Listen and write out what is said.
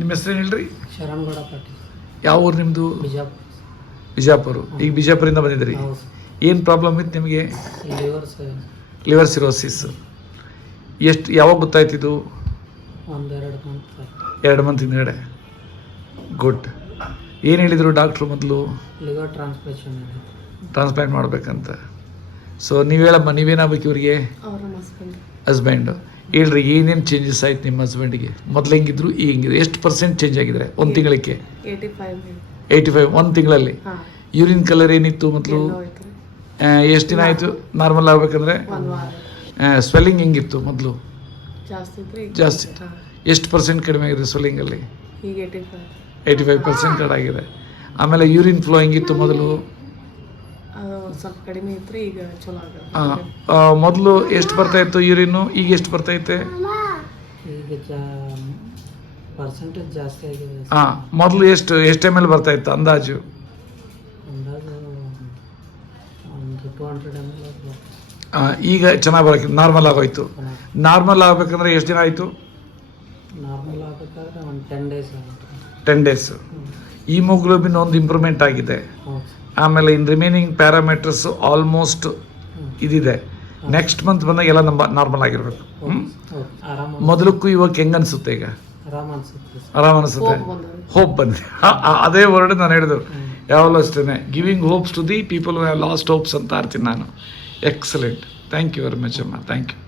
ನಿಮ್ಮ ಹೆಸರು ಹೇಳ್ರಿ? ಶರಣಗೌಡ ಪಾಟೀಲ್. ಯಾವ ಊರು ನಿಮ್ಮದು? ಬಿಜಾಪುರ. ಬಿಜಾಪುರ. ಈಗ ಬಿಜಾಪುರಿಂದ ಬಂದಿದ್ರಿ. ಏನು ಪ್ರಾಬ್ಲಮ್ ಇತ್ತು ನಿಮಗೆ? Liver cirrhosis. ಎಷ್ಟು ಯಾವಾಗ ಗೊತ್ತಾಯ್ತಿದ್ದು? ಒಂದೆರಡು ಮಂತ್. 2 ಮಂತ್ ಹಿಂದ್ಗಡೆ. ಗುಡ್. ಏನು ಹೇಳಿದರು ಡಾಕ್ಟ್ರು ಮೊದಲು? ಲಿವರ್ ಟ್ರಾನ್ಸ್ಪ್ಲಾಂಟ್ ಮಾಡಬೇಕಂತ. ಸೊ ನೀವು ಹೇಳಮ್ಮ, ನೀವೇನಾಗಬೇಕು ಇವ್ರಿಗೆ? ಹಸ್ಬೆಂಡು. ಹೇಳ್ರಿ, ಏನೇನು ಚೇಂಜಸ್ ಆಯ್ತು ನಿಮ್ಮ ಹಸ್ಬೆಂಡಿಗೆ? ಮೊದಲು ಹೆಂಗಿದ್ರು ಈಗ ಹೆಂಗಿದ್ರು? ಎಷ್ಟು % ಚೇಂಜ್ ಆಗಿದ್ರೆ ಒಂದು ತಿಂಗಳಿಗೆ? 85. ಒಂದು ತಿಂಗಳಲ್ಲಿ. ಯೂರಿನ್ ಕಲರ್ ಏನಿತ್ತು ಮೊದಲು? ಎಷ್ಟು ದಿನ ಆಯಿತು ನಾರ್ಮಲ್ ಆಗಬೇಕಂದ್ರೆ? ಸ್ವೆಲ್ಲಿಂಗ್ ಹೆಂಗಿತ್ತು ಮೊದಲು? ಜಾಸ್ತಿ. ಎಷ್ಟು % ಕಡಿಮೆ ಆಗಿದೆ ಸ್ವೆಲ್ಲಿಂಗಲ್ಲಿ? 85% ಕಡಿಮೆ ಆಗಿದೆ. ಆಮೇಲೆ ಯೂರಿನ್ ಫ್ಲೋ ಹೆಂಗಿತ್ತು ಮೊದಲು? ಸ್ವಲ್ಪ ಕಡಿಮೆ ಇತ್ತು, ಈಗ ಚಲೋ ಆಗಿದೆ. ಮೊದಲು ಎಷ್ಟು ಬರ್ತಾ ಇತ್ತು ಯೂರಿನು, ಈಗ ಎಷ್ಟು ಬರ್ತೈತೆ? ಈಗ ಪರ್ಸೆಂಟೇಜ್ ಜಾಸ್ತಿ ಆಗಿದೆ. ಮೊದಲು ಎಷ್ಟು ml ಬರ್ತಾ ಇತ್ತು ಅಂದಾಜು? ಅಂದಾಜು ಒಂದು 200 ml. ಈಗ ಚೆನ್ನಾಗಿ ಬರೋಕ್ಕೆ ನಾರ್ಮಲ್ ಆಗೋಯ್ತು. ನಾರ್ಮಲ್ ಆಗಬೇಕಂದ್ರೆ ಎಷ್ಟು ದಿನ ಆಯಿತು? ನಾರ್ಮಲ್ ಆಗಬೇಕಾದ್ರೆ ಒಂದು 10 days ಆಗುತ್ತೆ. 10 days. ಹಿಮೋಗ್ಲೋಬಿನ್ ಒಂದು ಇಂಪ್ರೂವ್ಮೆಂಟ್ ಆಗಿದೆ. ಆಮೇಲೆ ಇನ್ ರಿಮೈನಿಂಗ್ ಪ್ಯಾರಾಮೀಟರ್ಸ್ ಆಲ್ಮೋಸ್ಟ್ ಇದಿದೆ. ನೆಕ್ಸ್ಟ್ ಮಂತ್ ಬಂದಾಗ ಎಲ್ಲ ನಾರ್ಮಲ್ ಆಗಿರ್ಬೇಕು. ಮೊದಲಕ್ಕೂ ಇವಾಗ ಹೆಂಗೆ ಅನಿಸುತ್ತೆ? ಈಗ ಆರಾಮ್ ಅನಿಸುತ್ತೆ. ಹೋಪ್ ಬಂದಿದೆ. ಅದೇ ವರ್ಡ್ ನಾನು ಹೇಳಿದ್ರು ಯಾವಾಗಲೂ ಅಷ್ಟೇ, giving hopes to the people who have lost hopes ಅಂತ ಆಡ್ತೀನಿ ನಾನು. Excellent. Thank you very much ಅಮ್ಮ. Thank you.